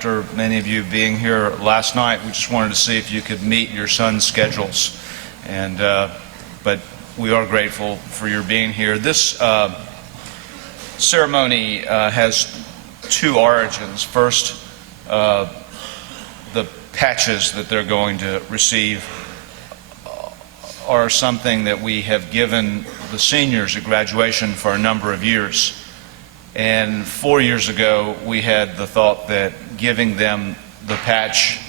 After many of you being here last night, we just wanted to see if you could meet your son's schedules. But we are grateful for your being here. This ceremony has two origins. First, the patches that they're going to receive are something that we have given the seniors at graduation for a number of years. And 4 years ago, we had the thought that giving them the patch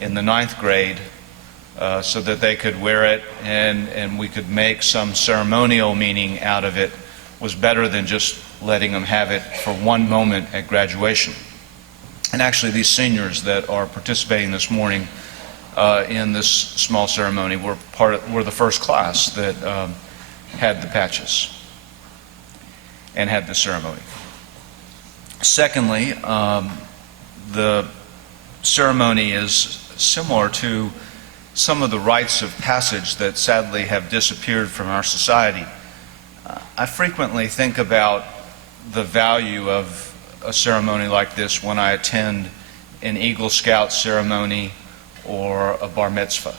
in the 9th grade so that they could wear it and we could make some ceremonial meaning out of it was better than just letting them have it for one moment at graduation. And actually, these seniors that are participating this morning in this small ceremony were the first class that had the patches and had the ceremony. Secondly, the ceremony is similar to some of the rites of passage that sadly have disappeared from our society. I frequently think about the value of a ceremony like this when I attend an Eagle Scout ceremony or a bar mitzvah,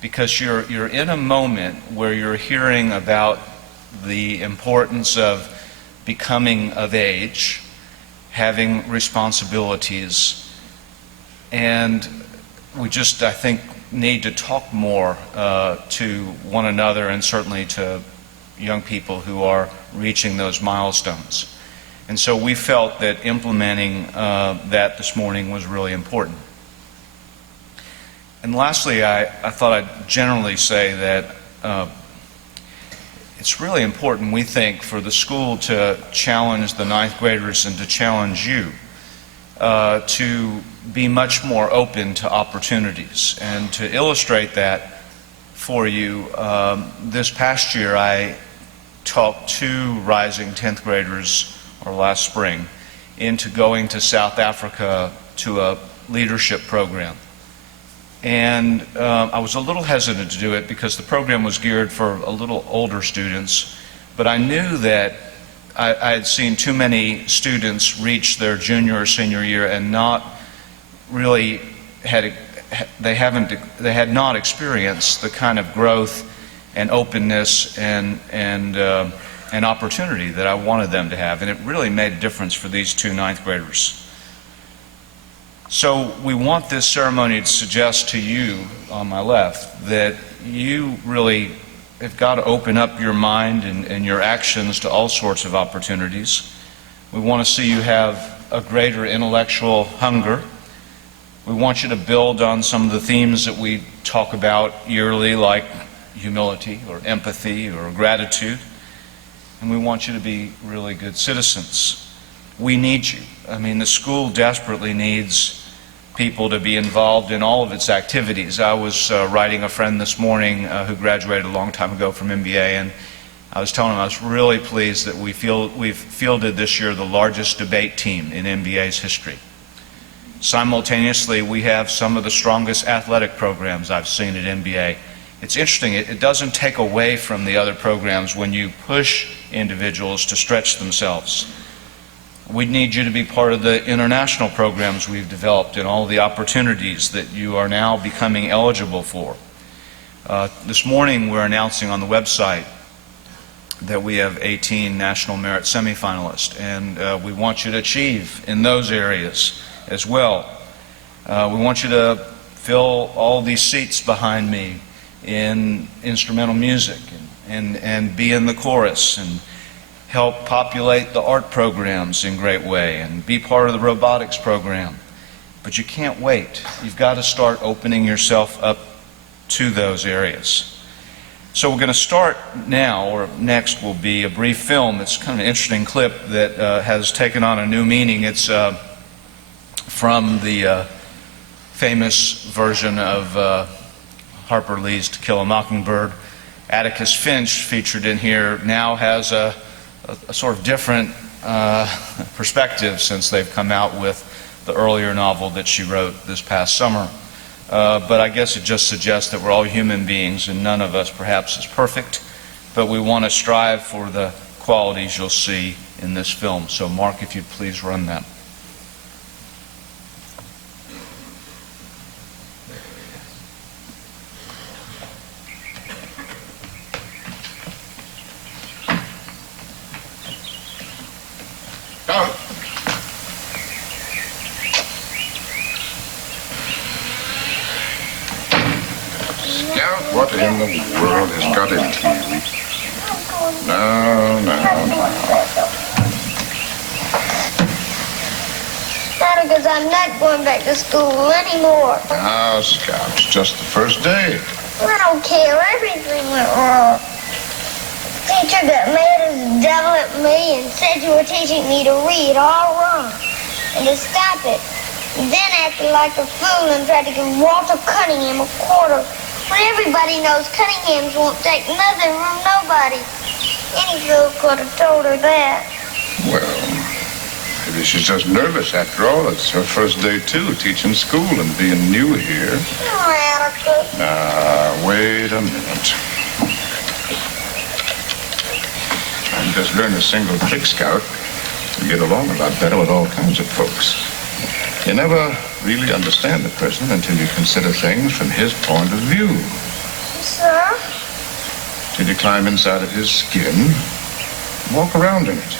because you're in a moment where you're hearing about the importance of becoming of age, having responsibilities, and we just, I think, need to talk more to one another and certainly to young people who are reaching those milestones. And so we felt that implementing that this morning was really important. And lastly, I thought I'd generally say that it's really important, we think, for the school to challenge the 9th graders and to challenge you to be much more open to opportunities. And to illustrate that for you, this past year I talked 2 rising 10th graders, or last spring, into going to South Africa to a leadership program. And I was a little hesitant to do it because the program was geared for a little older students, but I knew that I had seen too many students reach their junior or senior year and not really they had not experienced the kind of growth and openness and opportunity that I wanted them to have, and it really made a difference for these 2 9th graders. So we want this ceremony to suggest to you on my left that you really have got to open up your mind and your actions to all sorts of opportunities. We want to see you have a greater intellectual hunger. We want you to build on some of the themes that we talk about yearly, like humility or empathy or gratitude. And we want you to be really good citizens. We need you. I mean, the school desperately needs people to be involved in all of its activities. I was writing a friend this morning who graduated a long time ago from MBA, and I was telling him I was really pleased that we've fielded this year the largest debate team in MBA's history. Simultaneously, we have some of the strongest athletic programs I've seen at MBA. It's interesting, it doesn't take away from the other programs when you push individuals to stretch themselves. We need you to be part of the international programs we've developed and all the opportunities that you are now becoming eligible for. This morning we're announcing on the website that we have 18 National Merit semifinalists, and we want you to achieve in those areas as well. We want you to fill all these seats behind me in instrumental music and be in the chorus and help populate the art programs in a great way and be part of the robotics program. But you can't wait. You've got to start opening yourself up to those areas. So we're going to start now, or next will be a brief film. It's kind of an interesting clip that has taken on a new meaning. It's from the famous version of Harper Lee's To Kill a Mockingbird. Atticus Finch, featured in here, now has a sort of different perspective since they've come out with the earlier novel that she wrote this past summer. But I guess it just suggests that we're all human beings and none of us perhaps is perfect, but we want to strive for the qualities you'll see in this film. So Mark, if you'd please run that. Well, what in the world has got into you? No. Not because I'm not going back to school anymore. Now, Scout, it's just the first day. I don't care. Everything went wrong. Teacher got mad as the devil at me and said you were teaching me to read all wrong and to stop it. And then acted like a fool and tried to give Walter Cunningham a quarter when everybody knows Cunninghams won't take nothing from nobody. Any fool could have told her that. Well, maybe she's just nervous. After all, it's her first day, too, teaching school and being new here. Oh, Attica. Now, wait a minute. I'm just learning a single trick, Scout. You get along a lot better with all kinds of folks. You never really understand a person until you consider things from his point of view. Sir? Till you climb inside of his skin, walk around in it.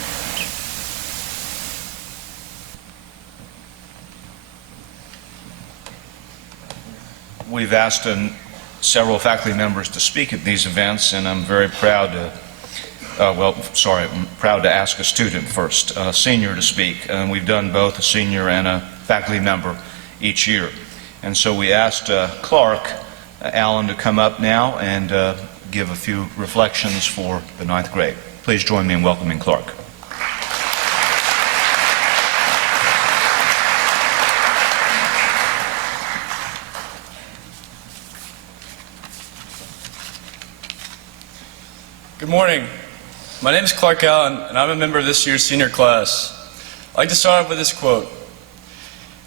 We've asked several faculty members to speak at these events, and I'm very proud to I'm proud to ask a student first, a senior, to speak. And we've done both a senior and a faculty member each year. And so we asked Clark Allen to come up now and give a few reflections for the ninth grade. Please join me in welcoming Clark. Good morning. My name is Clark Allen, and I'm a member of this year's senior class. I'd like to start off with this quote.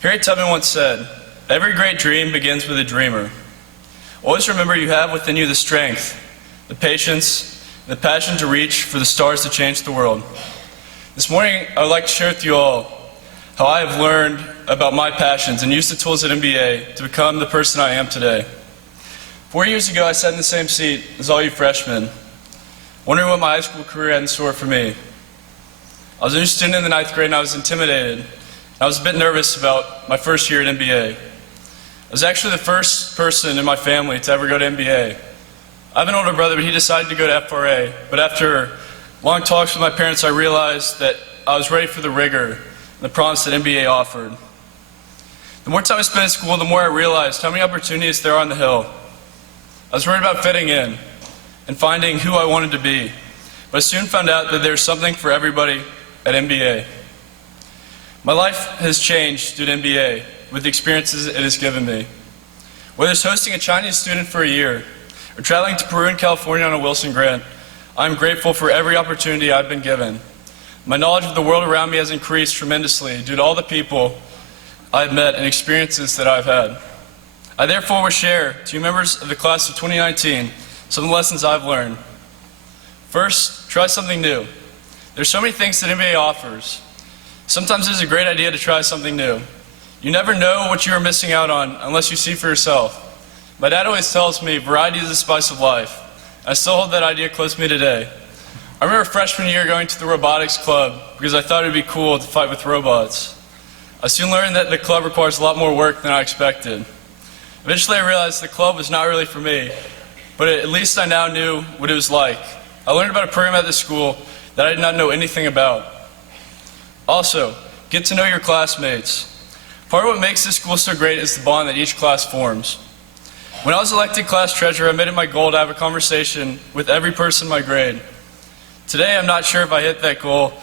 Harriet Tubman once said, "Every great dream begins with a dreamer. Always remember you have within you the strength, the patience, and the passion to reach for the stars to change the world." This morning, I would like to share with you all how I have learned about my passions and used the tools at MBA to become the person I am today. 4 years ago, I sat in the same seat as all you freshmen, wondering what my high school career had in store for me. I was a new student in the ninth grade and I was intimidated. I was a bit nervous about my first year at MBA. I was actually the first person in my family to ever go to MBA. I have an older brother, but he decided to go to FRA. But after long talks with my parents, I realized that I was ready for the rigor and the promise that MBA offered. The more time I spent at school, the more I realized how many opportunities there are on the Hill. I was worried about fitting in and finding who I wanted to be. But I soon found out that there's something for everybody at MBA. My life has changed due to MBA with the experiences it has given me. Whether it's hosting a Chinese student for a year or traveling to Peru and California on a Wilson grant, I'm grateful for every opportunity I've been given. My knowledge of the world around me has increased tremendously due to all the people I've met and experiences that I've had. I therefore will share to you members of the class of 2019 some of the lessons I've learned. First, try something new. There's so many things that MBA offers. Sometimes it's a great idea to try something new. You never know what you are missing out on unless you see for yourself. My dad always tells me variety is the spice of life. I still hold that idea close to me today. I remember freshman year going to the robotics club because I thought it would be cool to fight with robots. I soon learned that the club requires a lot more work than I expected. Eventually I realized the club was not really for me, but at least I now knew what it was like. I learned about a program at this school that I did not know anything about. Also, get to know your classmates. Part of what makes this school so great is the bond that each class forms. When I was elected class treasurer, I made it my goal to have a conversation with every person in my grade. Today, I'm not sure if I hit that goal,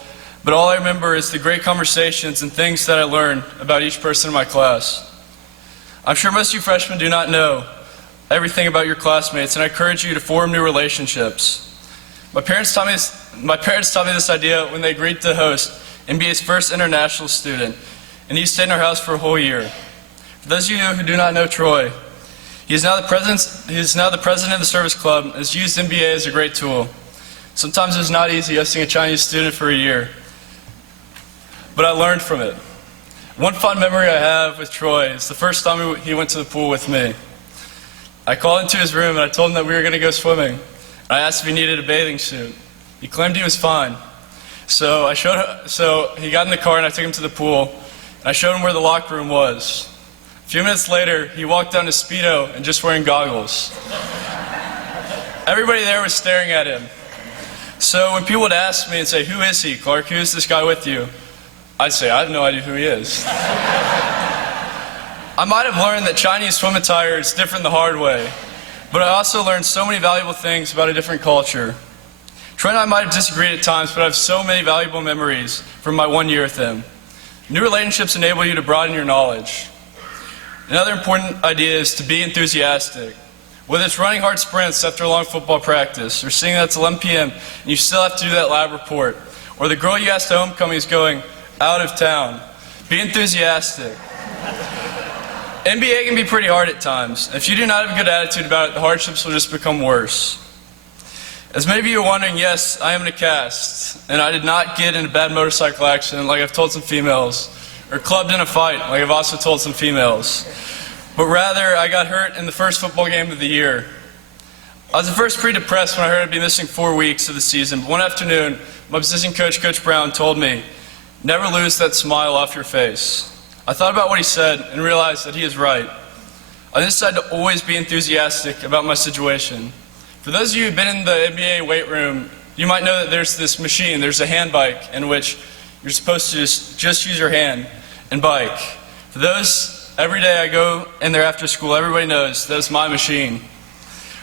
but all I remember is the great conversations and things that I learned about each person in my class. I'm sure most of you freshmen do not know everything about your classmates, and I encourage you to form new relationships. My parents taught me this idea when they agreed to host MBA's first international student, and he stayed in our house for a whole year. For those of you who do not know Troy, he is now the president of the service club and has used MBA as a great tool. Sometimes it's not easy hosting a Chinese student for a year, but I learned from it. One fond memory I have with Troy is the first time he went to the pool with me. I called into his room and I told him that we were going to go swimming. I asked if he needed a bathing suit. He claimed he was fine. So he got in the car and I took him to the pool and I showed him where the locker room was. A few minutes later, he walked down to Speedo and just wearing goggles. Everybody there was staring at him. So when people would ask me and say, "Who is he, Clark? Who is this guy with you?" I'd say, "I have no idea who he is." I might have learned that Chinese swim attire is different the hard way, but I also learned so many valuable things about a different culture. Trent and I might have disagreed at times, but I have so many valuable memories from my 1 year with him. New relationships enable you to broaden your knowledge. Another important idea is to be enthusiastic. Whether it's running hard sprints after a long football practice, or seeing that it's 11 p.m. and you still have to do that lab report, or the girl you asked to homecoming is going out of town, be enthusiastic. NBA can be pretty hard at times. If you do not have a good attitude about it, the hardships will just become worse. As many of you are wondering, yes, I am in a cast, and I did not get in a bad motorcycle accident like I've told some females, or clubbed in a fight like I've also told some females. But rather, I got hurt in the first football game of the year. I was at first pretty depressed when I heard I'd be missing 4 weeks of the season, but one afternoon, my position coach, Coach Brown, told me, "Never lose that smile off your face." I thought about what he said and realized that he is right. I decided to always be enthusiastic about my situation. For those of you who've been in the NBA weight room, you might know that there's this machine, there's a hand bike in which you're supposed to just use your hand and bike. For those, every day I go in there after school, everybody knows that is my machine.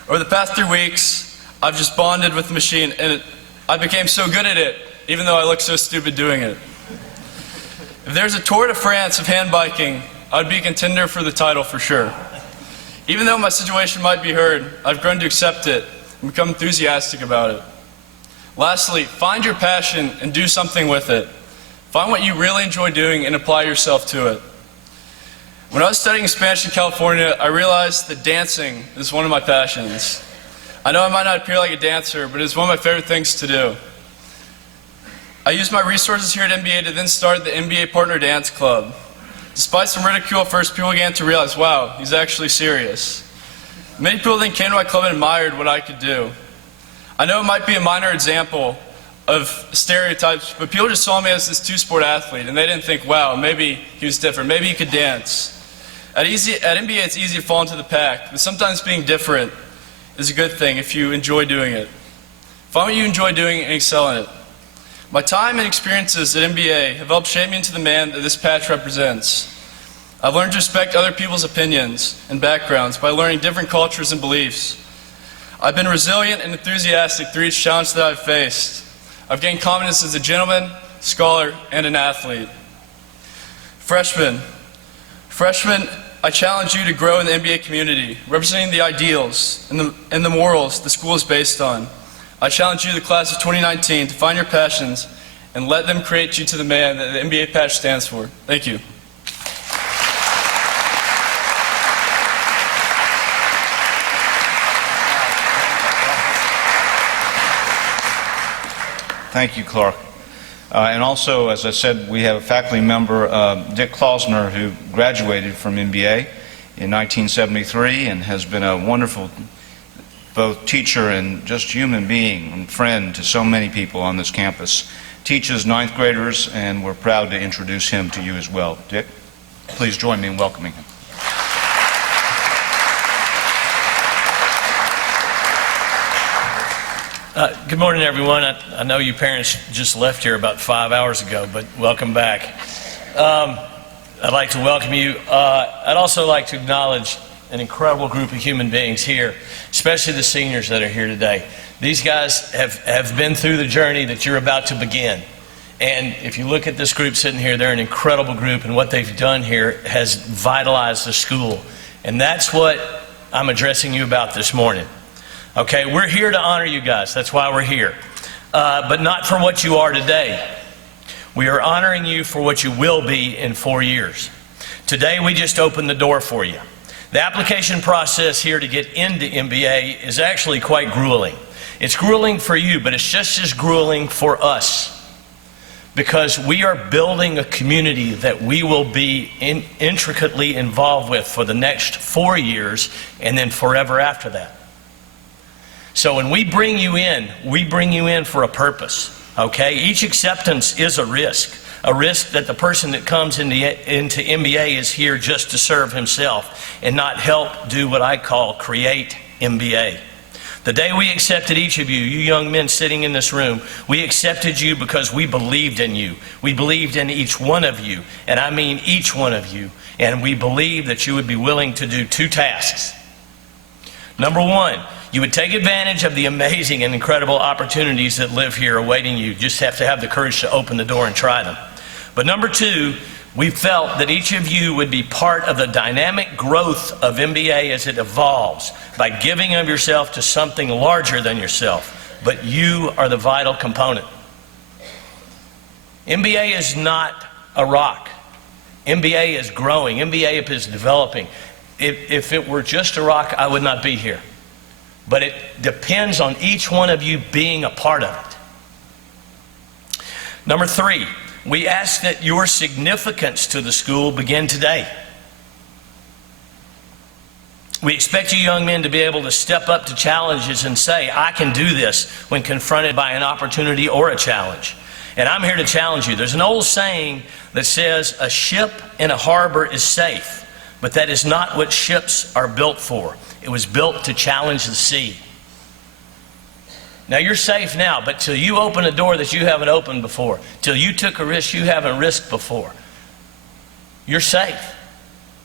Over the past 3 weeks, I've just bonded with the machine, and I became so good at it, even though I look so stupid doing it. If there's a Tour de France of hand biking, I'd be a contender for the title for sure. Even though my situation might be hard, I've grown to accept it and become enthusiastic about it. Lastly, find your passion and do something with it. Find what you really enjoy doing and apply yourself to it. When I was studying Spanish in California, I realized that dancing is one of my passions. I know I might not appear like a dancer, but it's one of my favorite things to do. I used my resources here at NBA to then start the NBA Partner Dance Club. Despite some ridicule at first, people began to realize, wow, he's actually serious. Many people then came to my club and admired what I could do. I know it might be a minor example of stereotypes, but people just saw me as this two-sport athlete, and they didn't think, wow, maybe he was different, maybe he could dance. At NBA, it's easy to fall into the pack, but sometimes being different is a good thing if you enjoy doing it. Find what you enjoy doing and excel in it. My time and experiences at NBA have helped shape me into the man that this patch represents. I've learned to respect other people's opinions and backgrounds by learning different cultures and beliefs. I've been resilient and enthusiastic through each challenge that I've faced. I've gained confidence as a gentleman, scholar, and an athlete. Freshmen, I challenge you to grow in the NBA community, representing the ideals and the morals the school is based on. I challenge you, the class of 2019, to find your passions and let them create you to the man that the NBA patch stands for. Thank you. Thank you, Clark. And also, as I said, we have a faculty member, Dick Klausner, who graduated from NBA in 1973 and has been a wonderful both teacher and just human being and friend to so many people on this campus. Teaches ninth graders, and we're proud to introduce him to you as well. Dick, please join me in welcoming him. Good morning, everyone. I know you parents just left here about 5 hours ago, but welcome back. I'd like to welcome you. I'd also like to acknowledge an incredible group of human beings here, especially the seniors that are here today. These guys have been through the journey that you're about to begin. And if you look at this group sitting here, they're an incredible group, and what they've done here has vitalized the school. And that's what I'm addressing you about this morning. Okay, we're here to honor you guys. That's why we're here. But not for what you are today. We are honoring you for what you will be in 4 years. Today, we just opened the door for you. The application process here to get into NBA is actually quite grueling. It's grueling for you, but it's just as grueling for us, because we are building a community that we will be intricately involved with for the next 4 years and then forever after that. So when we bring you in for a purpose, okay? Each acceptance is a risk that the person that comes into NBA is here just to serve himself and not help do what I call create NBA. The day we accepted each of you, you young men sitting in this room, we accepted you because we believed in you. We believed in each one of you, and I mean each one of you. And we believed that you would be willing to do 2 tasks. Number 1, you would take advantage of the amazing and incredible opportunities that live here awaiting you. You just have to have the courage to open the door and try them. But number 2, we felt that each of you would be part of the dynamic growth of MBA as it evolves by giving of yourself to something larger than yourself. But you are the vital component. MBA is not a rock. MBA is growing. MBA is developing. If it were just a rock, I would not be here. But it depends on each one of you being a part of it. Number 3, we ask that your significance to the school begin today. We expect you young men to be able to step up to challenges and say, I can do this when confronted by an opportunity or a challenge. And I'm here to challenge you. There's an old saying that says, a ship in a harbor is safe, but that is not what ships are built for. It was built to challenge the sea. Now you're safe now, but till you open a door that you haven't opened before, till you took a risk you haven't risked before, you're safe.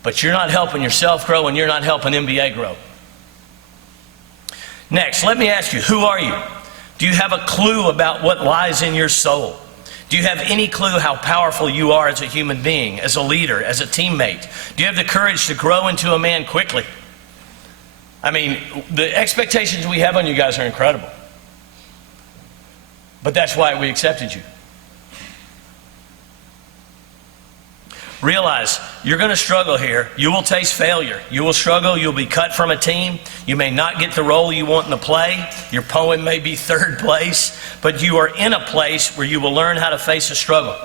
But you're not helping yourself grow, and you're not helping MBA grow. Next, let me ask you, who are you? Do you have a clue about what lies in your soul? Do you have any clue how powerful you are as a human being, as a leader, as a teammate? Do you have the courage to grow into a man quickly? I mean, the expectations we have on you guys are incredible. But that's why we accepted you. Realize you're going to struggle here. You will taste failure. You will struggle. You'll be cut from a team. You may not get the role you want in the play. Your poem may be 3rd place, but you are in a place where you will learn how to face a struggle.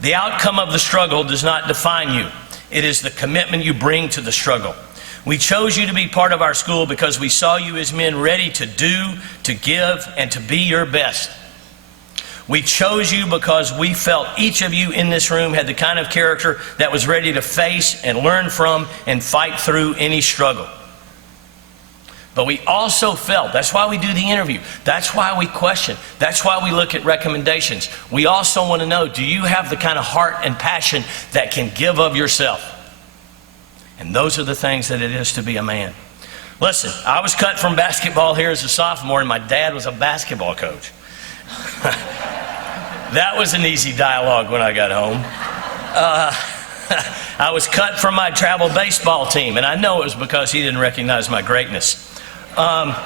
The outcome of the struggle does not define you. It is the commitment you bring to the struggle. We chose you to be part of our school because we saw you as men ready to do, to give, and to be your best. We chose you because we felt each of you in this room had the kind of character that was ready to face and learn from and fight through any struggle. But we also felt, that's why we do the interview, that's why we question, that's why we look at recommendations. We also want to know, do you have the kind of heart and passion that can give of yourself? And those are the things that it is to be a man. Listen, I was cut from basketball here as a sophomore, and my dad was a basketball coach. That was an easy dialogue when I got home. I was cut from my travel baseball team, and I know it was because he didn't recognize my greatness. But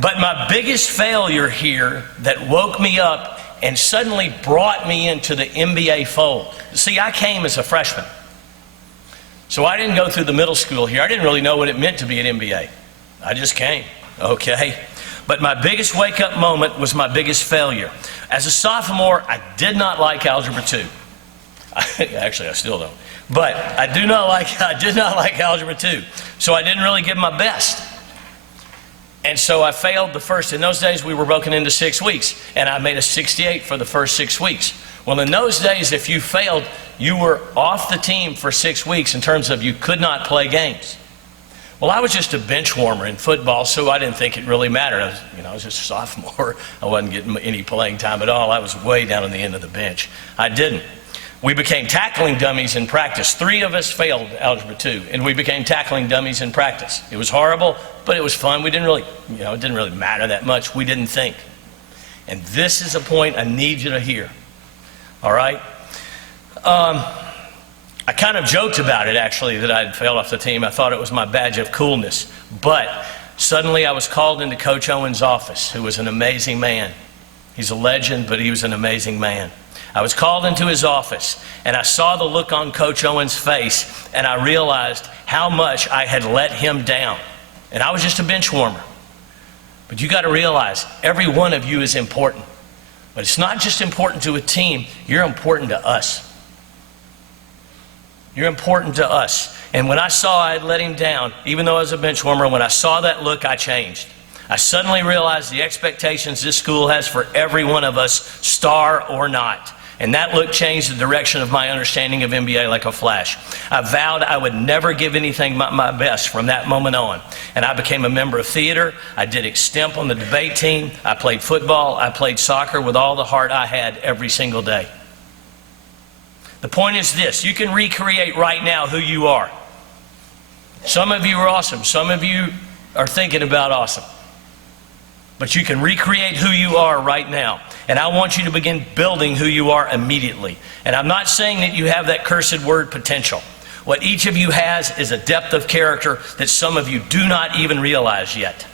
my biggest failure here that woke me up and suddenly brought me into the MBA fold. See, I came as a freshman. So I didn't go through the middle school here. I didn't really know what it meant to be an MBA. I just came, okay? But my biggest wake-up moment was my biggest failure. As a sophomore, I did not like Algebra 2. Actually, I still don't. But I did not like Algebra 2. So I didn't really give my best. And so I failed the first. In those days, we were broken into 6 weeks. And I made a 68 for the first 6 weeks. Well, in those days, if you failed, you were off the team for 6 weeks in terms of you could not play games. Well, I was just a bench warmer in football, so I didn't think it really mattered. I was just a sophomore. I wasn't getting any playing time at all. I was way down on the end of the bench. I didn't. We became tackling dummies in practice. 3 of us failed Algebra 2, and we became tackling dummies in practice. It was horrible, but it was fun. We didn't really, it didn't really matter that much. We didn't think. And this is a point I need you to hear. All right? I kind of joked about it, actually, that I'd failed off the team. I thought it was my badge of coolness. But suddenly I was called into Coach Owen's office, who was an amazing man. He's a legend, but he was an amazing man. I was called into his office, and I saw the look on Coach Owen's face, and I realized how much I had let him down. And I was just a bench warmer. But you got to realize, every one of you is important. But it's not just important to a team, you're important to us. You're important to us. And when I saw I had let him down, even though I was a bench warmer, when I saw that look, I changed. I suddenly realized the expectations this school has for every one of us, star or not. And that look changed the direction of my understanding of NBA like a flash. I vowed I would never give anything but my best from that moment on. And I became a member of theater. I did extemp on the debate team. I played football. I played soccer with all the heart I had every single day. The point is this: you can recreate right now who you are. Some of you are awesome. Some of you are thinking about awesome. But you can recreate who you are right now. And I want you to begin building who you are immediately. And I'm not saying that you have that cursed word potential. What each of you has is a depth of character that some of you do not even realize yet.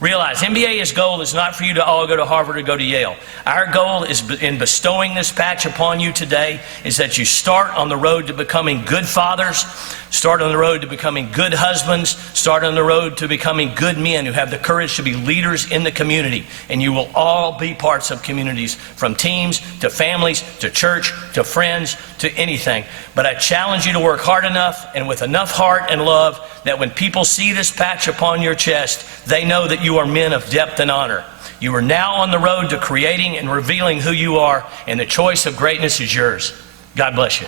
Realize, NBA's goal is not for you to all go to Harvard or go to Yale. Our goal is in bestowing this patch upon you today is that you start on the road to becoming good fathers, start on the road to becoming good husbands, start on the road to becoming good men who have the courage to be leaders in the community. And you will all be parts of communities, from teams to families to church to friends to anything. But I challenge you to work hard enough and with enough heart and love that when people see this patch upon your chest, they know that you are men of depth and honor. You are now on the road to creating and revealing who you are, and the choice of greatness is yours. God bless you.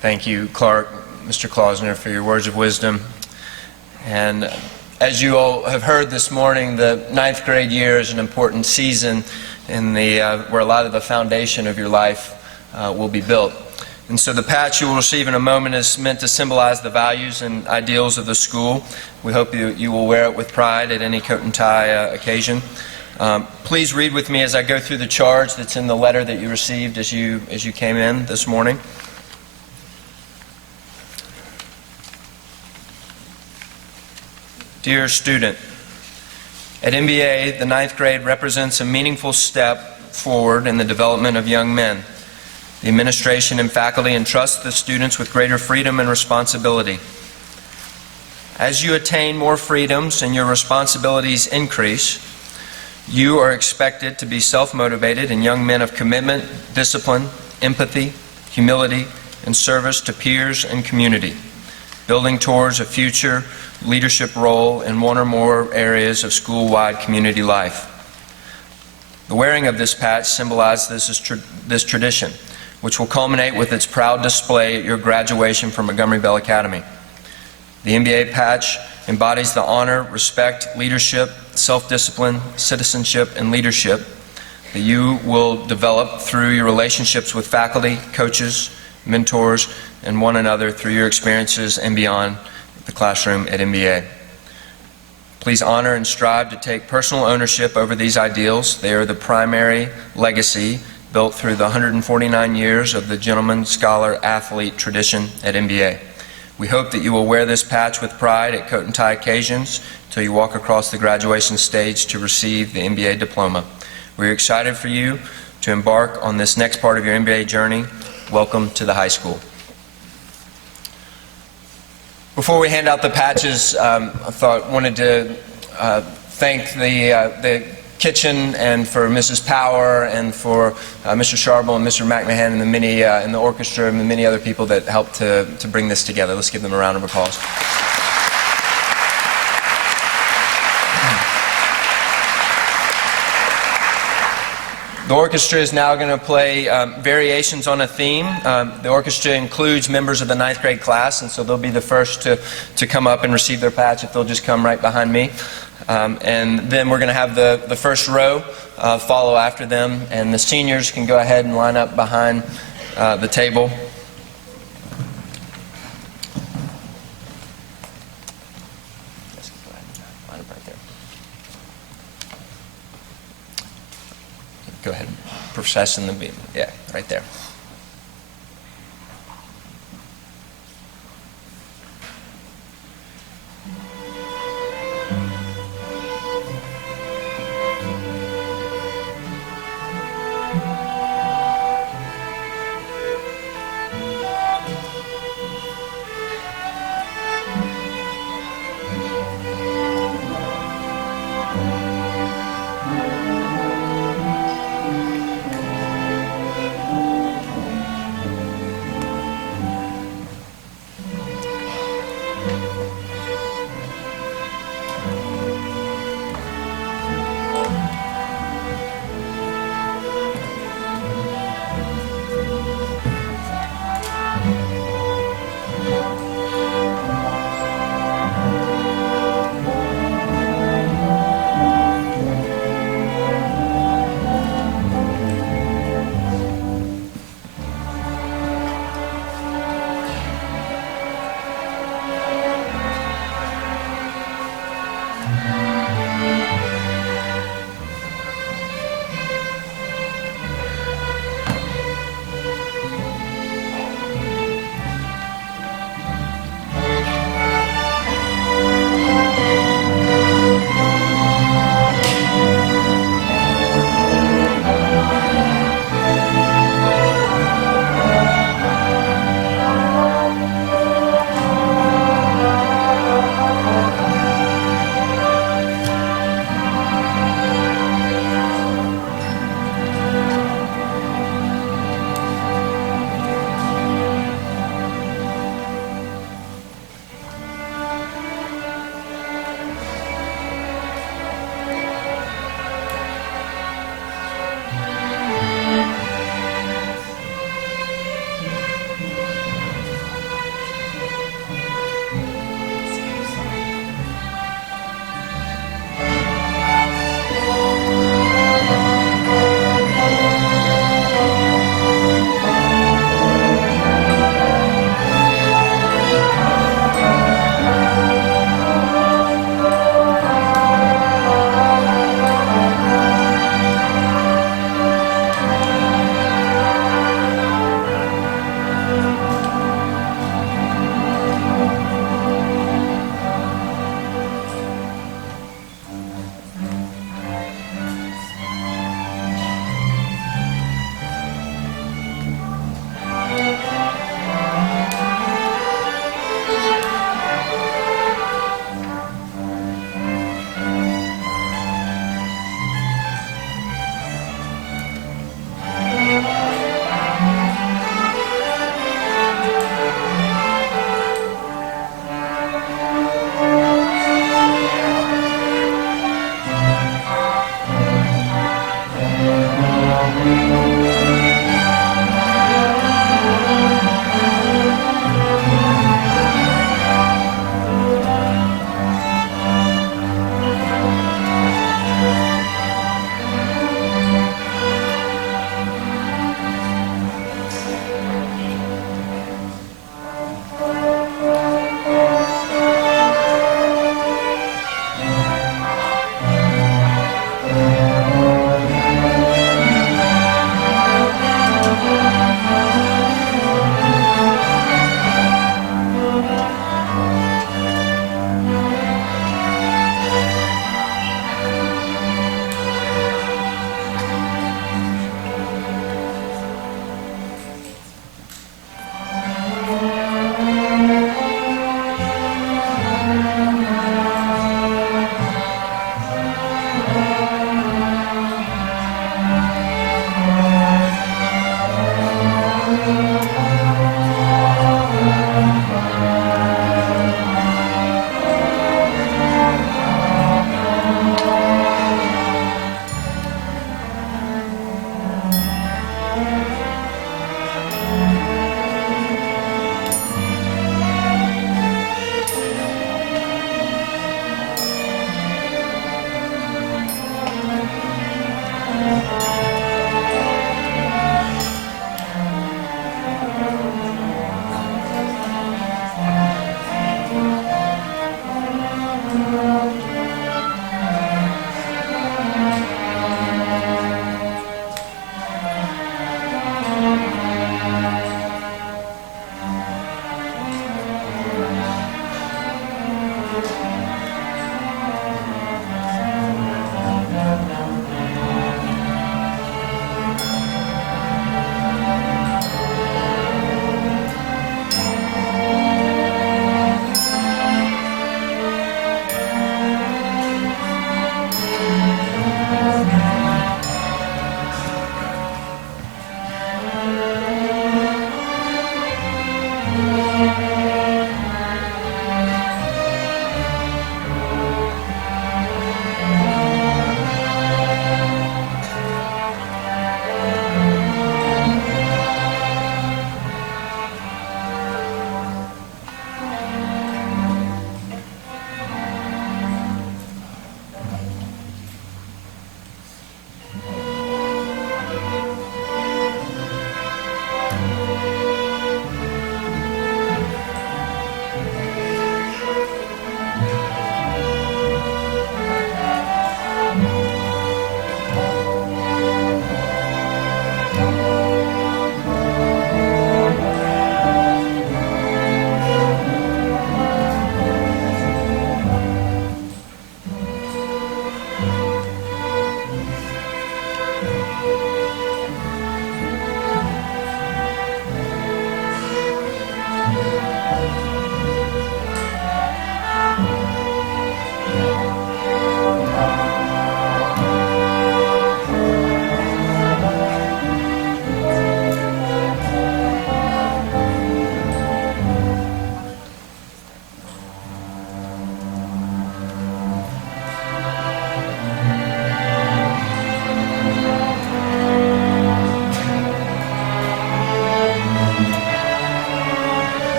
Thank you, Clark, Mr. Klausner, for your words of wisdom. And as you all have heard this morning, the ninth grade year is an important season in where a lot of the foundation of your life will be built. And so the patch you will receive in a moment is meant to symbolize the values and ideals of the school. We hope you will wear it with pride at any coat and tie occasion. Please read with me as I go through the charge that's in the letter that you received as you came in this morning. Dear student, at MBA, the ninth grade represents a meaningful step forward in the development of young men. The administration and faculty entrust the students with greater freedom and responsibility. As you attain more freedoms and your responsibilities increase, you are expected to be self-motivated and young men of commitment, discipline, empathy, humility, and service to peers and community, building towards a future leadership role in one or more areas of school-wide community life. The wearing of this patch symbolizes this tradition, which will culminate with its proud display at your graduation from Montgomery Bell Academy. The MBA patch embodies the honor, respect, leadership, self-discipline, citizenship, and leadership that you will develop through your relationships with faculty, coaches, mentors, and one another through your experiences and beyond the classroom at MBA. Please honor and strive to take personal ownership over these ideals. They are the primary legacy built through the 149 years of the gentleman, scholar, athlete tradition at MBA. We hope that you will wear this patch with pride at coat and tie occasions till you walk across the graduation stage to receive the MBA diploma. We're excited for you to embark on this next part of your MBA journey. Welcome to the high school. Before we hand out the patches, I wanted to thank the kitchen and for Mrs. Power and for Mr. Sharble and Mr. McMahon and and the orchestra and the many other people that helped to bring this together. Let's give them a round of applause. The orchestra is now going to play variations on a theme. The orchestra includes members of the ninth grade class, and so they'll be the first to come up and receive their patch if they'll just come right behind me. And then we're going to have the first row follow after them, and the seniors can go ahead and line up behind the table. Go ahead, process in the beat. Yeah, right there.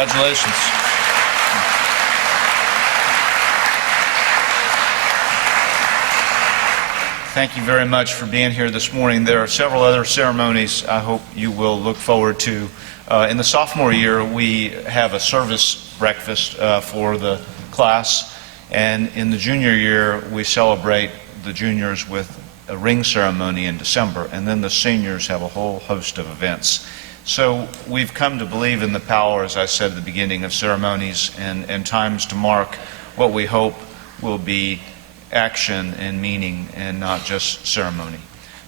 Congratulations. Thank you very much for being here this morning. There are several other ceremonies I hope you will look forward to. In the sophomore year, we have a service breakfast for the class, and in the junior year, we celebrate the juniors with a ring ceremony in December, and then the seniors have a whole host of events. So we've come to believe in the power, as I said at the beginning, of ceremonies and times to mark what we hope will be action and meaning and not just ceremony.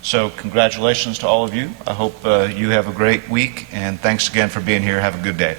So congratulations to all of you. I hope you have a great week, and thanks again for being here. Have a good day.